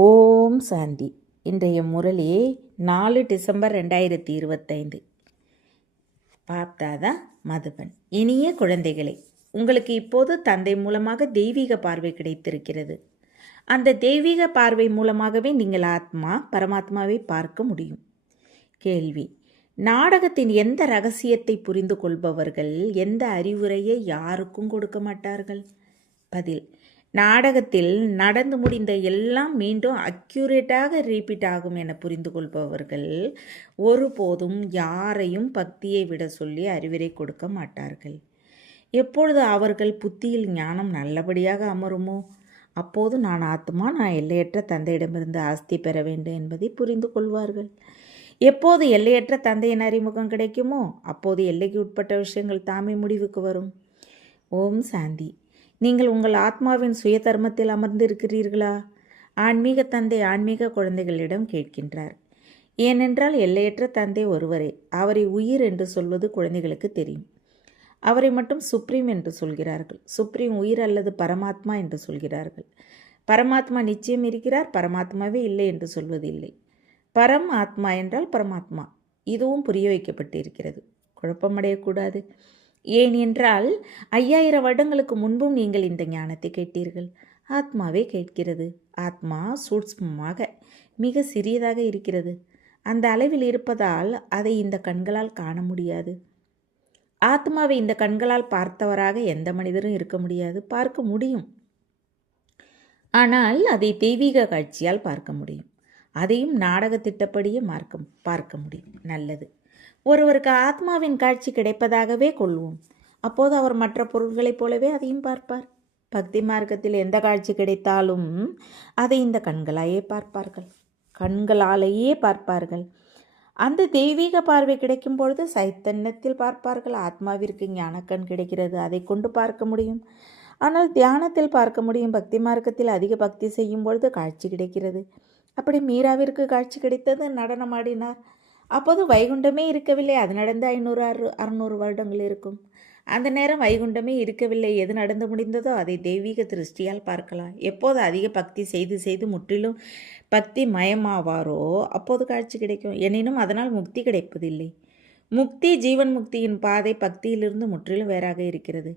ஓம் சாந்தி. இன்றைய முரளி 4 டிசம்பர் 2025. பாப்தாதா மதுபன். இனிய குழந்தைகளை, உங்களுக்கு இப்போது தந்தை மூலமாக தெய்வீக பார்வை கிடைத்திருக்கிறது. அந்த தெய்வீக பார்வை மூலமாகவே நீங்கள் ஆத்மா பரமாத்மாவை பார்க்க முடியும். கேள்வி: நாடகத்தின் எந்த ரகசியத்தை புரிந்து கொள்பவர்கள் எந்த அறிவுரையை யாருக்கும் கொடுக்க மாட்டார்கள்? பதில்: நாடகத்தில் நடந்து முடிந்த எல்லாம் மீண்டும் அக்யூரேட்டாக ரிப்பீட் ஆகும் என புரிந்து கொள்பவர்கள் ஒருபோதும் யாரையும் பக்தியை விட சொல்லி அறிவுரை கொடுக்க மாட்டார்கள். எப்பொழுது அவர்கள் புத்தியில் ஞானம் நல்லபடியாக அமருமோ அப்போது நான் ஆத்மா, நான் எல்லையற்ற தந்தையிடமிருந்து ஆஸ்தி பெற வேண்டும் என்பதை புரிந்து கொள்வார்கள். எப்போது எல்லையற்ற தந்தையின் அறிமுகம் கிடைக்குமோ அப்போது எல்லைக்கு உட்பட்ட விஷயங்கள் தாமே முடிவுக்கு வரும். ஓம் சாந்தி. நீங்கள் உங்கள் ஆத்மாவின் சுய தர்மத்தில் அமர்ந்திருக்கிறீர்களா? ஆன்மீக தந்தை ஆன்மீக குழந்தைகளிடம் கேட்கின்றார். ஏனென்றால் எல்லையற்ற தந்தை ஒருவரே. அவரை உயிர் என்று சொல்வது குழந்தைகளுக்கு தெரியும். அவரை மட்டும் சுப்ரீம் என்று சொல்கிறார்கள். சுப்ரீம் உயிர் அல்லது பரமாத்மா என்று சொல்கிறார்கள். பரமாத்மா நிச்சயம் இருக்கிறார், பரமாத்மாவே இல்லை என்று சொல்வதில்லை. பரம் ஆத்மா என்றால் பரமாத்மா. இதுவும் புரிய வைக்கப்பட்டிருக்கிறது. குழப்பமடையக்கூடாது. ஏன் என்றால் 5000 வருடங்களுக்கு முன்பும் நீங்கள் இந்த ஞானத்தை கேட்டீர்கள். ஆத்மாவே கேட்கிறது. ஆத்மா சூட்சுமமாக மிக சிறியதாக இருக்கிறது. அந்த அளவில் இருப்பதால் அதை இந்த கண்களால் காண முடியாது. ஆத்மாவை இந்த கண்களால் பார்த்தவராக எந்த மனிதரும் இருக்க முடியாது. பார்க்க முடியும், ஆனால் அதை தெய்வீக காட்சியால் பார்க்க முடியும். அதையும் நாடக திட்டப்படியே பார்க்க முடியும். நல்லது. ஒருவருக்கு ஆத்மாவின் காட்சி கிடைப்பதாகவே கொள்வோம். அப்போது அவர் மற்ற பொருள்களைப் போலவே அதையும் பார்ப்பார். பக்தி மார்க்கத்தில் எந்த காட்சி கிடைத்தாலும் அதை இந்த கண்களாலேயே பார்ப்பார்கள். அந்த தெய்வீக பார்வை கிடைக்கும் பொழுது சைத்தன்யத்தில் பார்ப்பார்கள். ஆத்மாவிற்கு ஞானக்கண் கிடைக்கிறது, அதை கொண்டு பார்க்க முடியும். ஆனால் தியானத்தில் பார்க்க முடியும். பக்தி மார்க்கத்தில் அதிக பக்தி செய்யும் பொழுது காட்சி கிடைக்கிறது. அப்படி மீராவிற்கு காட்சி கிடைத்தது, நடனமாடினார். அப்போது வைகுண்டமே இருக்கவில்லை. அது நடந்து 500-600 வருடங்கள் இருக்கும். அந்த நேரம் வைகுண்டமே இருக்கவில்லை. எது நடந்து முடிந்ததோ அதை தெய்வீக திருஷ்டியால் பார்க்கலாம். எப்போது அதிக பக்தி செய்து முற்றிலும் பக்தி மயமாவாரோ அப்போது காட்சி கிடைக்கும். எனினும் அதனால் முக்தி கிடைப்பதில்லை. முக்தி, ஜீவன் முக்தியின் பாதை பக்தியிலிருந்து முற்றிலும் வேறாக இருக்கிறது.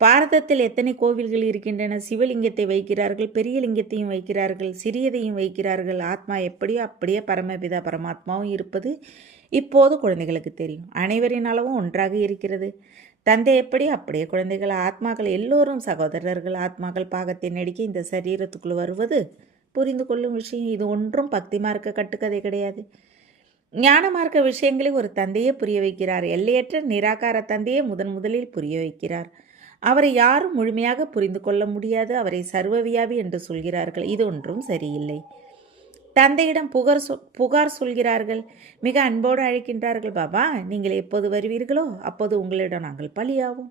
பாரதத்தில் எத்தனை கோவில்கள் இருக்கின்றன? சிவலிங்கத்தை வைக்கிறார்கள், பெரிய லிங்கத்தையும் வைக்கிறார்கள், சிறியதையும் வைக்கிறார்கள். ஆத்மா எப்படியோ அப்படியே பரமபிதா பரமாத்மாவும் இருப்பது இப்போது குழந்தைகளுக்கு தெரியும். அனைவரின் அளவும் ஒன்றாக இருக்கிறது. தந்தை எப்படி அப்படியே குழந்தைகள். ஆத்மாக்கள் எல்லோரும் சகோதரர்கள். ஆத்மாக்கள் பாகத்தை நடிக்க இந்த சரீரத்துக்குள் வருவது புரிந்து கொள்ளும் விஷயம். இது ஒன்றும் பக்தி மார்க்க கட்டுக்கதை கிடையாது. ஞான மார்க்க விஷயங்களை ஒரு தந்தையே புரிய வைக்கிறார். எல்லையற்ற நிராகார தந்தையே முதலில் புரிய வைக்கிறார். அவரை யாரும் முழுமையாக புரிந்து கொள்ள முடியாது. அவரை சர்வவியாபி என்று சொல்கிறார்கள். இது ஒன்றும் சரியில்லை. தந்தையிடம் புகார் சொல்கிறார்கள். மிக அன்போடு அழைக்கின்றார்கள். பாபா, நீங்கள் எப்போது வருவீர்களோ அப்போது உங்களிடம் நாங்கள் பலியாவோம்.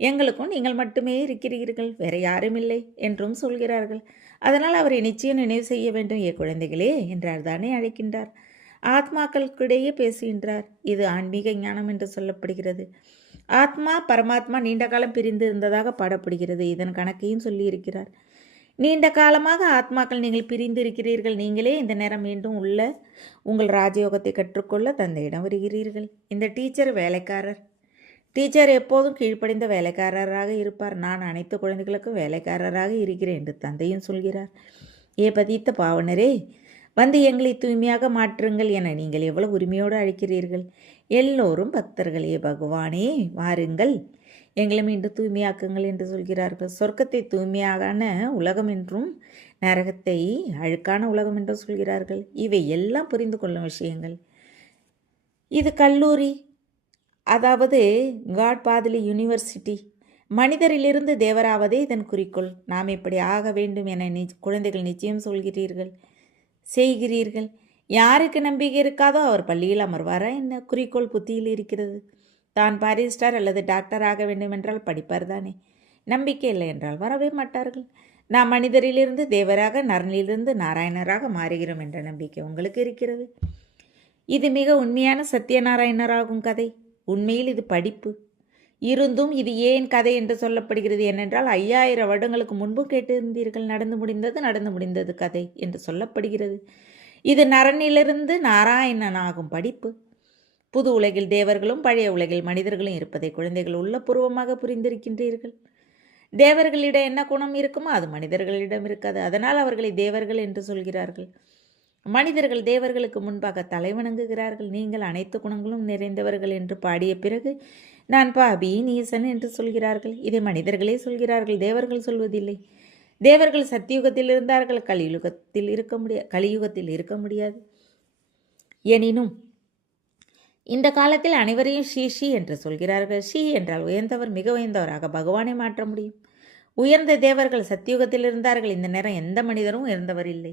எங்களுக்கும் நீங்கள் மட்டுமே இருக்கிறீர்கள், வேற யாரும் இல்லை என்றும் சொல்கிறார்கள். அதனால் அவரை நிச்சயம் நினைவு செய்ய வேண்டும். குழந்தைகளே என்றார் தானே அழைக்கின்றார். ஆத்மாக்களுக்கிடையே பேசுகின்றார். இது ஆன்மீக ஞானம் என்று சொல்லப்படுகிறது. ஆத்மா பரமாத்மா நீண்ட காலம் பிரிந்து இருந்ததாக பாடப்படுகிறது. இதன் கணக்கையும் சொல்லியிருக்கிறார். நீண்ட காலமாக ஆத்மாக்கள் நீங்கள் பிரிந்து இருக்கிறீர்கள். நீங்களே இந்த நேரம் மீண்டும் உங்கள் ராஜயோகத்தை கற்றுக்கொள்ள தந்தையிடம் வருகிறீர்கள். இந்த டீச்சர் வேலைக்காரர். டீச்சர் எப்போதும் கீழ்ப்படிந்த வேலைக்காரராக இருப்பார். நான் அனைத்து குழந்தைகளுக்கும் வேலைக்காரராக இருக்கிறேன் என்று தந்தையும் சொல்கிறார். பதித்த பாவனரே, வந்து எங்களை தூய்மையாக மாற்றுங்கள் என நீங்கள் எவ்வளவு உரிமையோடு அழைக்கிறீர்கள். எல்லோரும் பக்தர்களே. பகவானே வாருங்கள், எங்களை மீண்டும் தூய்மையாக்குங்கள் என்று சொல்கிறார்கள். சொர்க்கத்தை தூய்மையான உலகம் என்றும் நரகத்தை அழுக்கான உலகம் என்றும் சொல்கிறார்கள். இவை எல்லாம் புரிந்து கொள்ளும் விஷயங்கள். இது கல்லூரி, அதாவது காட் பாதிலி யூனிவர்சிட்டி. மனிதரிலிருந்து தேவராவதே இதன் குறிக்கோள். நாம் இப்படி ஆக வேண்டும் என குழந்தைகள் நிச்சயம் செய்கிறீர்கள். யாருக்கு நம்பிக்கை இருக்காதோ அவர் பள்ளியில் அமர்வாரா என்ன? குறிக்கோள் புத்தியில் இருக்கிறது. தான் பாரிஸ்டர் அல்லது டாக்டர் ஆக வேண்டுமென்றால் படிப்பார் தானே. நம்பிக்கை இல்லை என்றால் வரவே மாட்டார்கள். நாம் மனிதரிலிருந்து தேவராக, நரனிலிருந்து நாராயணராக மாறுகிறோம் என்ற நம்பிக்கை உங்களுக்கு இருக்கிறது. இது மிக உண்மையான சத்யநாராயணராகும் கதை. உண்மையில் இது படிப்பு. இருந்தும் இது ஏன் கதை என்று சொல்லப்படுகிறது ஏனென்றால் 5000 வருடங்களுக்கு முன்பு கேட்டிருந்தீர்கள். நடந்து முடிந்தது கதை என்று சொல்லப்படுகிறது. இது நரனிலிருந்து நாராயணனாகும் படிப்பு. புது உலகில் தேவர்களும் பழைய உலகில் மனிதர்களும் இருப்பதை குழந்தைகள் உள்ளபூர்வமாக புரிந்திருக்கின்றீர்கள். தேவர்களிடம் என்ன குணம் இருக்குமோ அது மனிதர்களிடம் இருக்காது. அதனால் அவர்களை தேவர்கள் என்று சொல்கிறார்கள். மனிதர்கள் தேவர்களுக்கு முன்பாக தலைவணங்குகிறார்கள். நீங்கள் அனைத்து குணங்களும் நிறைந்தவர்கள் என்று பாடிய பிறகு நான் பாபி நீசன் என்று சொல்கிறார்கள். இதை மனிதர்களே சொல்கிறார்கள், தேவர்கள் சொல்வதில்லை. தேவர்கள் சத்தியுகத்தில் இருந்தார்கள், கலியுகத்தில் இருக்க முடியாது. எனினும் இந்த காலத்தில் அனைவரையும் ஷீ என்று சொல்கிறார்கள். ஷீ என்றால் உயர்ந்தவர், மிக உயர்ந்தவராக பகவானை மாற்ற முடியும். உயர்ந்த தேவர்கள் சத்தியுகத்தில் இருந்தார்கள். இந்த நேரம் எந்த மனிதரும் உயர்ந்தவர் இல்லை.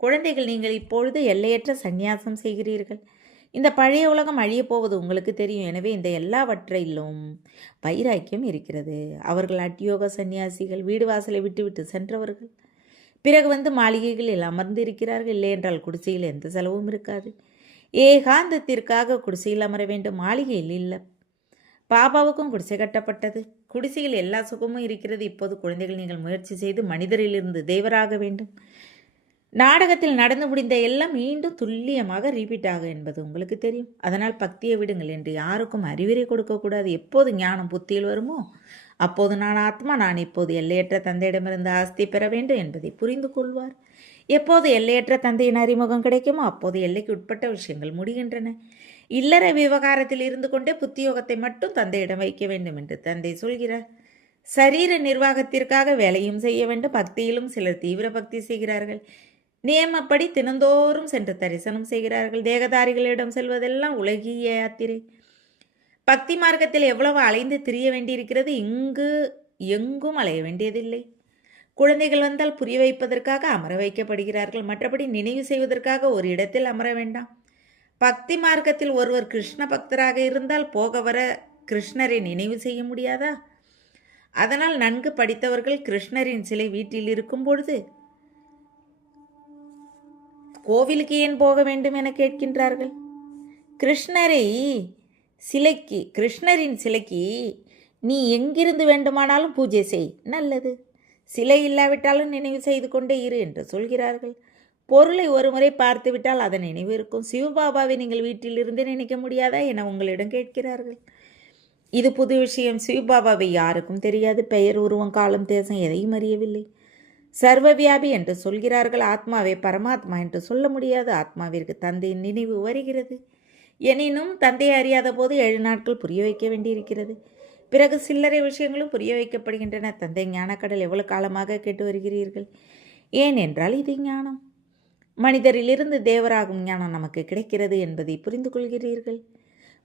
குழந்தைகள், நீங்கள் இப்பொழுது எல்லையற்ற சந்நியாசம் செய்கிறீர்கள். இந்த பழைய உலகம் அழியப் போவது உங்களுக்கு தெரியும். எனவே இந்த எல்லாவற்றிலும் வைராக்கியம் இருக்கிறது. அவர்கள் அட்யோக சந்நியாசிகள், வீடு வாசலை விட்டுவிட்டு சென்றவர்கள். பிறகு வந்து மாளிகைகளில் அமர்ந்து இருக்கிறார்கள். இல்லை என்றால் குடிசையில் எந்த செலவும் இருக்காது. ஏகாந்தத்திற்காக குடிசையில் அமர வேண்டும், மாளிகையில் இல்லை. பாபாவுக்கும் குடிசை கட்டப்பட்டது. குடிசையில் எல்லா சுகமும் இருக்கிறது. இப்போது குழந்தைகள், நீங்கள் முயற்சி செய்து மனிதரிலிருந்து தேவராக வேண்டும். நாடகத்தில் நடந்து முடிந்த எல்லாம் மீண்டும் துல்லியமாக ரிப்பீட் ஆகும் என்பது உங்களுக்கு தெரியும். அதனால் பக்தியை விடுங்கள் என்று யாருக்கும் அறிவுரை கொடுக்கக்கூடாது. எப்போது ஞானம் புத்தியில் வருமோ அப்போது நான் ஆத்மா, நான் இப்போது எல்லையற்ற தந்தையிடமிருந்து ஆஸ்தி பெற வேண்டும் என்பதை புரிந்து கொள்வார். எப்போது எல்லையற்ற தந்தையின் அறிமுகம் கிடைக்குமோ அப்போது எல்லைக்கு உட்பட்ட விஷயங்கள் முடிகின்றன. இல்லற விவகாரத்தில் இருந்து கொண்டே புத்தியோகத்தை மட்டும் தந்தையிடம் வைக்க வேண்டும் என்று தந்தை சொல்கிறார். சரீர நிர்வாகத்திற்காக வேலையும் செய்ய வேண்டும். பக்தியிலும் சிலர் தீவிர பக்தி செய்கிறார்கள். நியமப்படி தினந்தோறும் சென்று தரிசனம் செய்கிறார்கள். தேகதாரிகளிடம் செல்வதெல்லாம் உலகிய யாத்திரை. பக்தி மார்க்கத்தில் எவ்வளவு அலைந்து திரிய வேண்டியிருக்கிறது. எங்கும் அலைய வேண்டியதில்லை. குழந்தைகள் வந்தால் புரிய வைப்பதற்காக அமர வைக்கப்படுகிறார்கள். மற்றபடி நினைவு செய்வதற்காக ஒரு இடத்தில் அமர வேண்டாம். பக்தி மார்க்கத்தில் ஒருவர் கிருஷ்ண பக்தராக இருந்தால் போக வர கிருஷ்ணரை நினைவு செய்ய முடியாதா? அதனால் நன்கு படித்தவர்கள் கிருஷ்ணரின் சிலை வீட்டில் இருக்கும் பொழுது கோவிலுக்கு ஏன் போக வேண்டும் என கேட்கின்றார்கள். கிருஷ்ணரின் சிலைக்கு நீ எங்கிருந்து வேண்டுமானாலும் பூஜை செய், நல்லது. சிலை இல்லாவிட்டாலும் நினைவு செய்து கொண்டே இரு என்று சொல்கிறார்கள். பொருளை ஒருமுறை பார்த்துவிட்டால் அதன் நினைவு இருக்கும். சிவபாபாவை நீங்கள் வீட்டிலிருந்து நினைக்க முடியாதா என உங்களிடம் கேட்கிறார்கள். இது புது விஷயம். சிவபாபாவை யாருக்கும் தெரியாது. பெயர், உருவம், காலம், தேசம் எதையும் அறியவில்லை. சர்வவியாபி என்று சொல்கிறார்கள். ஆத்மாவை பரமாத்மா என்று சொல்ல முடியாது. ஆத்மாவிற்கு தந்தையின் நினைவு வருகிறது. எனினும் தந்தையை அறியாத போது 7 நாட்கள் புரிய வைக்க வேண்டியிருக்கிறது. பிறகு சில்லறை விஷயங்களும் புரிய வைக்கப்படுகின்றன. தந்தை ஞானக்கடல் எவ்வளவு காலமாக கேட்டு வருகிறீர்கள். ஏனென்றால் இது ஞானம். மனிதரிலிருந்து தேவராகும் ஞானம் நமக்கு கிடைக்கிறது என்பதை புரிந்து கொள்கிறீர்கள்.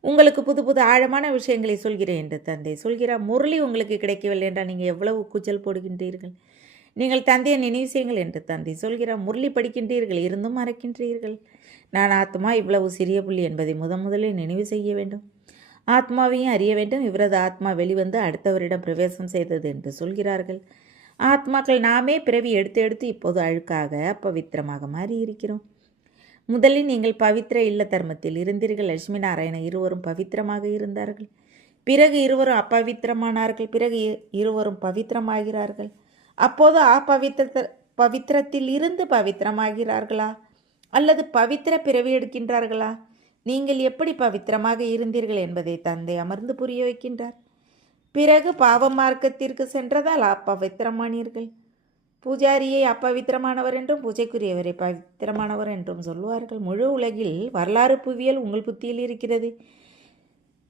உங்களுக்கு புது புது ஆழமான விஷயங்களை சொல்கிறேன் என்று தந்தை சொல்கிறார். முரளி உங்களுக்கு கிடைக்கவில்லை என்றால் நீங்கள் எவ்வளவு கூச்சல் போடுகின்றீர்கள். நீங்கள் தந்தையை நினைவு செய்யுங்கள் என்று தந்தை சொல்கிறார். முரளி படிக்கின்றீர்கள், இருந்தும் மறக்கின்றீர்கள். நான் ஆத்மா இவ்வளவு சிறிய புள்ளி என்பதை முதலில் நினைவு செய்ய வேண்டும். ஆத்மாவையும் அறிய வேண்டும். இவரது ஆத்மா வெளிவந்து அடுத்தவரிடம் பிரவேசம் செய்தது என்று சொல்கிறார்கள். ஆத்மாக்கள் நாமே பிறவி எடுத்து இப்போது அழுக்காக அப்பவித்திரமாக மாறி இருக்கிறோம். முதலில் நீங்கள் பவித்திர இல்ல தர்மத்தில் இருந்தீர்கள். லட்சுமி நாராயண இருவரும் பவித்திரமாக இருந்தார்கள். பிறகு இருவரும் அப்பவித்திரமானார்கள். பிறகு இருவரும் பவித்திரமாகிறார்கள். அப்போது பவித்திரத்தில் இருந்து பவித்திரமாகிறார்களா அல்லது பவித்திர பிறவி எடுக்கின்றார்களா? நீங்கள் எப்படி பவித்திரமாக இருந்தீர்கள் என்பதை தந்தை அமர்ந்து புரிய வைக்கின்றார். பிறகு பாவ மார்க்கத்திற்கு சென்றதால் அப்பவித்திரமானீர்கள். பூஜாரியை அப்பவித்திரமானவர் என்றும் பூஜைக்குரியவரை பவித்திரமானவர் என்றும் சொல்வார்கள். முழு உலகில் வரலாறு புவியியல் உங்கள் புத்தியில் இருக்கிறது.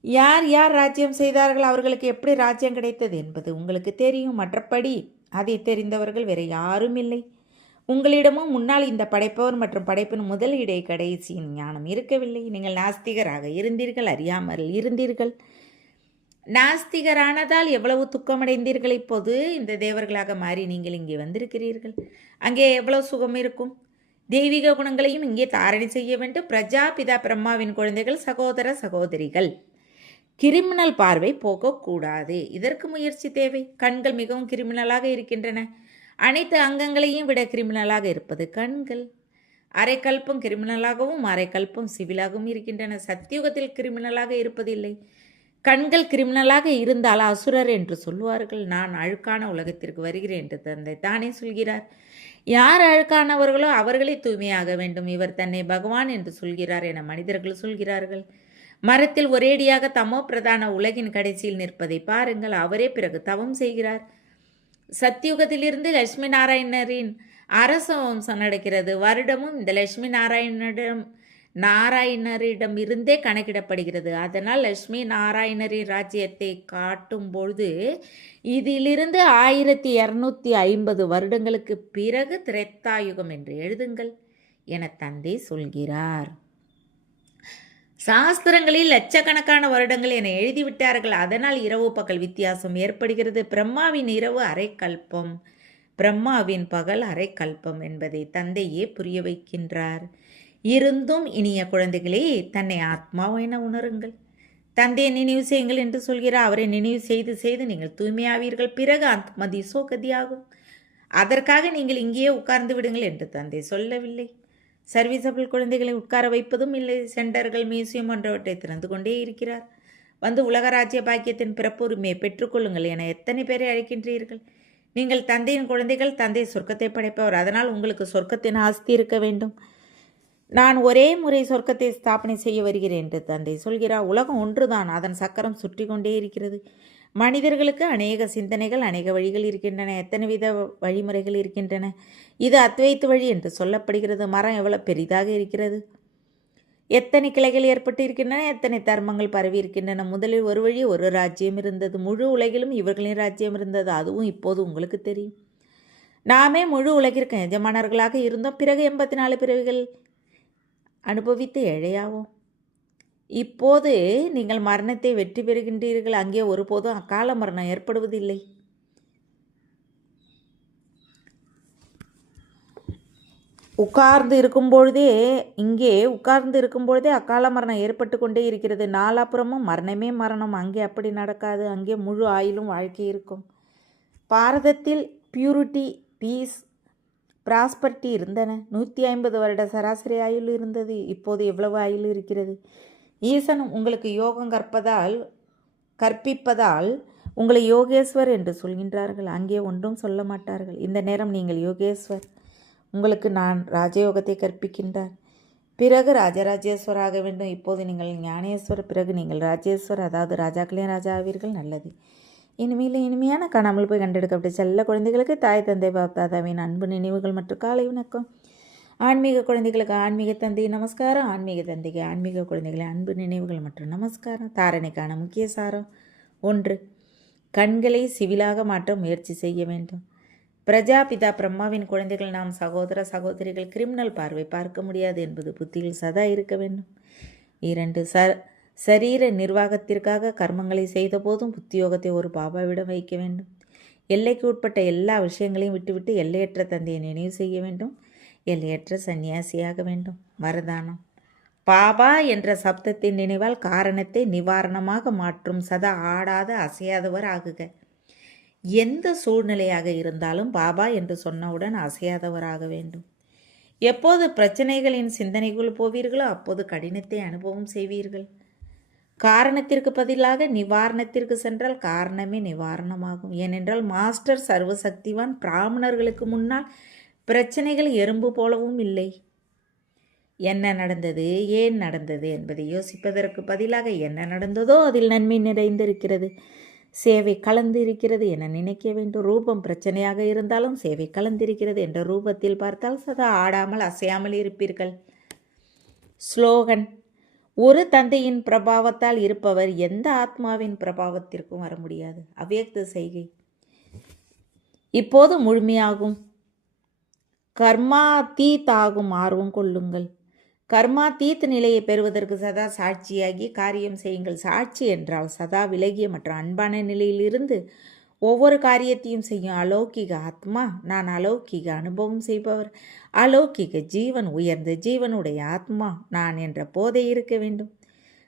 யார் யார் ராஜ்யம் செய்தார்கள், அவர்களுக்கு எப்படி ராஜ்யம் கிடைத்தது என்பது உங்களுக்கு தெரியும். மற்றபடி அதை தெரிந்தவர்கள் வேறு யாரும் இல்லை. உங்களிடமும் முன்னால் இந்த படைப்பவர் மற்றும் படைப்பின் முதல் இடை கடைசியின் ஞானம் இருக்கவில்லை. நீங்கள் நாஸ்திகராக இருந்தீர்கள், அறியாமல் இருந்தீர்கள். நாஸ்திகரானதால் எவ்வளவு துக்கமடைந்தீர்கள். இப்போது இந்த தேவர்களாக மாறி நீங்கள் இங்கே வந்திருக்கிறீர்கள். அங்கே எவ்வளவு சுகம் இருக்கும். தெய்வீக குணங்களையும் இங்கே தாரணை செய்ய வேண்டும். பிரஜாபிதா பிரம்மாவின் குழந்தைகள், சகோதர சகோதரிகள். கிரிமினல் பார்வை போகக்கூடாது. இதற்கு முயற்சி தேவை. கண்கள் மிகவும் கிரிமினலாக இருக்கின்றன. அனைத்து அங்கங்களையும் விட கிரிமினலாக இருப்பது கண்கள். அரைக்கல்பம் கிரிமினலாகவும் அரைக்கல்பம் சிவிலாகவும் இருக்கின்றன. சத்தியுகத்தில் கிரிமினலாக இருப்பதில்லை. கண்கள் கிரிமினலாக இருந்தால் அசுரர் என்று சொல்லுவார்கள். நான் அழுக்கான உலகத்திற்கு வருகிறேன் என்று தந்தை தானே சொல்கிறார். யார் அழுக்கானவர்களோ அவர்களே தூய்மையாக வேண்டும். இவர் தன்னை பகவான் என்று சொல்கிறார் என மனிதர்கள் சொல்கிறார்கள். மரத்தில் ஒரேடியாக தமோ பிரதான உலகின் கடைசியில் நிற்பதை பாருங்கள். அவரே பிறகு தவம் செய்கிறார். சத்தியுகத்திலிருந்து லட்சுமி நாராயணரின் அரச வம்சம் நடக்கிறது. வருடமும் இந்த லட்சுமி நாராயணரிடம் இருந்தே கணக்கிடப்படுகிறது. அதனால் லட்சுமி நாராயணரின் ராஜ்யத்தை காட்டும் பொழுது இதிலிருந்து 1250 வருடங்களுக்கு பிறகு திரேத்தாயுகம் என்று எழுதுங்கள் என தந்தை சொல்கிறார். சாஸ்திரங்களில் லட்சக்கணக்கான வருடங்கள் என எழுதிவிட்டார்கள். அதனால் இரவு பகல் வித்தியாசம் ஏற்படுகிறது. பிரம்மாவின் இரவு அரைக்கல்பம், பிரம்மாவின் பகல் அரைக்கல்பம் என்பதை தந்தையே புரிய வைக்கின்றார். இருந்தும் இனிய குழந்தைகளே, தன்னை ஆத்மாவென உணருங்கள். தந்தையை நினைவு செய்யுங்கள் என்று சொல்கிறார். அவரை நினைவு செய்து செய்து நீங்கள் தூய்மையாவீர்கள். பிறகு ஆத்மதி சோகதியாகும். அதற்காக நீங்கள் இங்கேயே உட்கார்ந்து விடுங்கள் என்று தந்தை சொல்லவில்லை. சர்வீசபிள் குழந்தைகளை உட்கார வைப்பதும் இல்லை. சென்டர்கள், மியூசியம் போன்றவற்றை திறந்து கொண்டே இருக்கிறார். வந்து உலகராஜ்ய பாக்கியத்தின் பிறப்புரிமையை பெற்றுக்கொள்ளுங்கள் என எத்தனை பேரை அழைக்கின்றீர்கள்? நீங்கள் தந்தையின் குழந்தைகள். தந்தை சொர்க்கத்தை படைப்பவர். அதனால் உங்களுக்கு சொர்க்கத்தின் ஆஸ்தி இருக்க வேண்டும். நான் ஒரே முறை சொர்க்கத்தை ஸ்தாபனை செய்ய வருகிறேன் என்று தந்தை சொல்கிறார். உலகம் ஒன்றுதான், அதன் சக்கரம் சுற்றி கொண்டே இருக்கிறது. மனிதர்களுக்கு அநேக சிந்தனைகள், அநேக வழிகள் இருக்கின்றன. எத்தனை வித வழிமுறைகள் இருக்கின்றன. இது அத்வைத்து வழி என்று சொல்லப்படுகிறது. மரம் எவ்வளவு பெரிதாக இருக்கிறது, எத்தனை கிளைகள் ஏற்பட்டு இருக்கின்றன, எத்தனை தர்மங்கள் பரவி இருக்கின்றன. முதலில் ஒரு வழி, ஒரு ராஜ்யம் இருந்தது. முழு உலகிலும் இவர்களின் ராஜ்யம் இருந்தது. அதுவும் இப்போது உங்களுக்கு தெரியும். நாமே முழு உலகிற்கு எஜமானர்களாக இருந்தோம். பிறகு 84 பிறவிகள் அனுபவித்து ஏழையாவோம். இப்போது நீங்கள் மரணத்தை வெற்றி பெறுகின்றீர்கள். அங்கே ஒருபோதும் அகால மரணம் ஏற்படுவதில்லை. உட்கார்ந்து இருக்கும்பொழுதே அகால மரணம் ஏற்பட்டு கொண்டே இருக்கிறது. நாலாப்புறமும் மரணமே மரணம். அங்கே அப்படி நடக்காது. அங்கே முழு ஆயுளும் வாழ்க்கை இருக்கும். பாரதத்தில் பியூரிட்டி, பீஸ், பிராஸ்பர்ட்டி இருந்தன. 150 வருட சராசரி ஆயுள் இருந்தது. இப்போது எவ்வளவு ஆயுள் இருக்கிறது? ஈசன் உங்களுக்கு யோகம் கற்பிப்பதால் உங்களை யோகேஸ்வர் என்று சொல்கின்றார்கள். அங்கே ஒன்றும் சொல்ல மாட்டார்கள். இந்த நேரம் நீங்கள் யோகேஸ்வர். உங்களுக்கு நான் ராஜயோகத்தை கற்பிக்கின்றார். பிறகு ராஜராஜேஸ்வர் ஆக வேண்டும். இப்போது நீங்கள் ஞானேஸ்வர், பிறகு நீங்கள் ராஜேஸ்வர், அதாவது ராஜாக்களே ராஜா ஆவீர்கள். நல்லது. இனிமையான காணாமல் போய் கண்டெடுக்கப்பட்ட செல்ல குழந்தைகளுக்கு தாய் தந்தை பாப்தாதாவின் அன்பு நினைவுகள் மற்றும் காலை வணக்கம். ஆன்மீக குழந்தைகளுக்கு ஆன்மீக தந்தை நமஸ்காரம். ஆன்மீக தந்தைக்கு ஆன்மீக குழந்தைகளை அன்பு நினைவுகள் மற்றும் நமஸ்காரம். தாரணைக்கான முக்கிய சாரம் 1. கண்களை சிவிலாக மாற்ற முயற்சி செய்ய வேண்டும். பிரஜாபிதா பிரம்மாவின் குழந்தைகள் நாம் சகோதர சகோதரிகள். கிரிமினல் பார்வை பார்க்க முடியாது என்பது புத்தியில் சதா இருக்க வேண்டும். 2. சரீர நிர்வாகத்திற்காக கர்மங்களை செய்த போதும் புத்தியோகத்தை ஒரு பாபாவிடம் வைக்க வேண்டும். எல்லைக்கு உட்பட்ட எல்லா விஷயங்களையும் விட்டுவிட்டு எல்லையற்ற தந்தையை நினைவு செய்ய வேண்டும். எல்லையற்ற சந்நியாசியாக வேண்டும். வரதானம்: பாபா என்ற சப்தத்தின் நினைவால் காரணத்தை நிவாரணமாக மாற்றும் சதா ஆடாத அசையாதவர் ஆகுக. எந்த சூழ்நிலையாக இருந்தாலும் பாபா என்று சொன்னவுடன் அசையாதவராக வேண்டும். எப்போது பிரச்சனைகளின் சிந்தனைக்குள் போவீர்களோ அப்போது கடினத்தை அனுபவம் செய்வீர்கள். காரணத்திற்கு பதிலாக நிவாரணத்திற்கு சென்றால் காரணமே நிவாரணமாகும். ஏனென்றால் மாஸ்டர் சர்வசக்திவான். பிராமணர்களுக்கு முன்னால் பிரச்சனைகள் எறும்பு போலவும் இல்லை. என்ன நடந்தது, ஏன் நடந்தது என்பதை யோசிப்பதற்கு பதிலாக என்ன நடந்ததோ அதில் நன்மை நிறைந்திருக்கிறது, சேவை கலந்து இருக்கிறது என நினைக்க வேண்டும். ரூபம் பிரச்சனையாக இருந்தாலும் சேவை கலந்திருக்கிறது என்ற ரூபத்தில் பார்த்தால் சதா ஆடாமல் அசையாமல் இருப்பீர்கள். ஸ்லோகன்: ஒரு தந்தையின் பிரபாவத்தால் இருப்பவர் எந்த ஆத்மாவின் பிரபாவத்திற்கும் வர முடியாது. அவ்யக்த செய்கை இப்போது முழுமையாகும். கர்மாதீத்தாகும் ஆர்வம் கொள்ளுங்கள். கர்மாதீத் நிலையை பெறுவதற்கு சதா சாட்சியாகி காரியம் செய்யுங்கள். சாட்சி என்றால் சதா விலகிய மற்றும் அன்பான நிலையிலிருந்து ஒவ்வொரு காரியத்தையும் செய்யும் அலௌகிக ஆத்மா. நான் அலௌகிக அனுபவம் செய்பவர். அலௌகிக ஜீவன், உயர்ந்த ஜீவனுடைய ஆத்மா நான் என்ற போதை இருக்க வேண்டும்.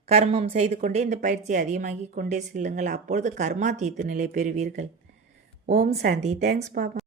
கர்மம் செய்து கொண்டே இந்த பயிற்சியை அதிகமாகி கொண்டே செல்லுங்கள். அப்பொழுது கர்மாதீத் நிலை பெறுவீர்கள். ஓம் சாந்தி. தேங்க்ஸ் பாபா.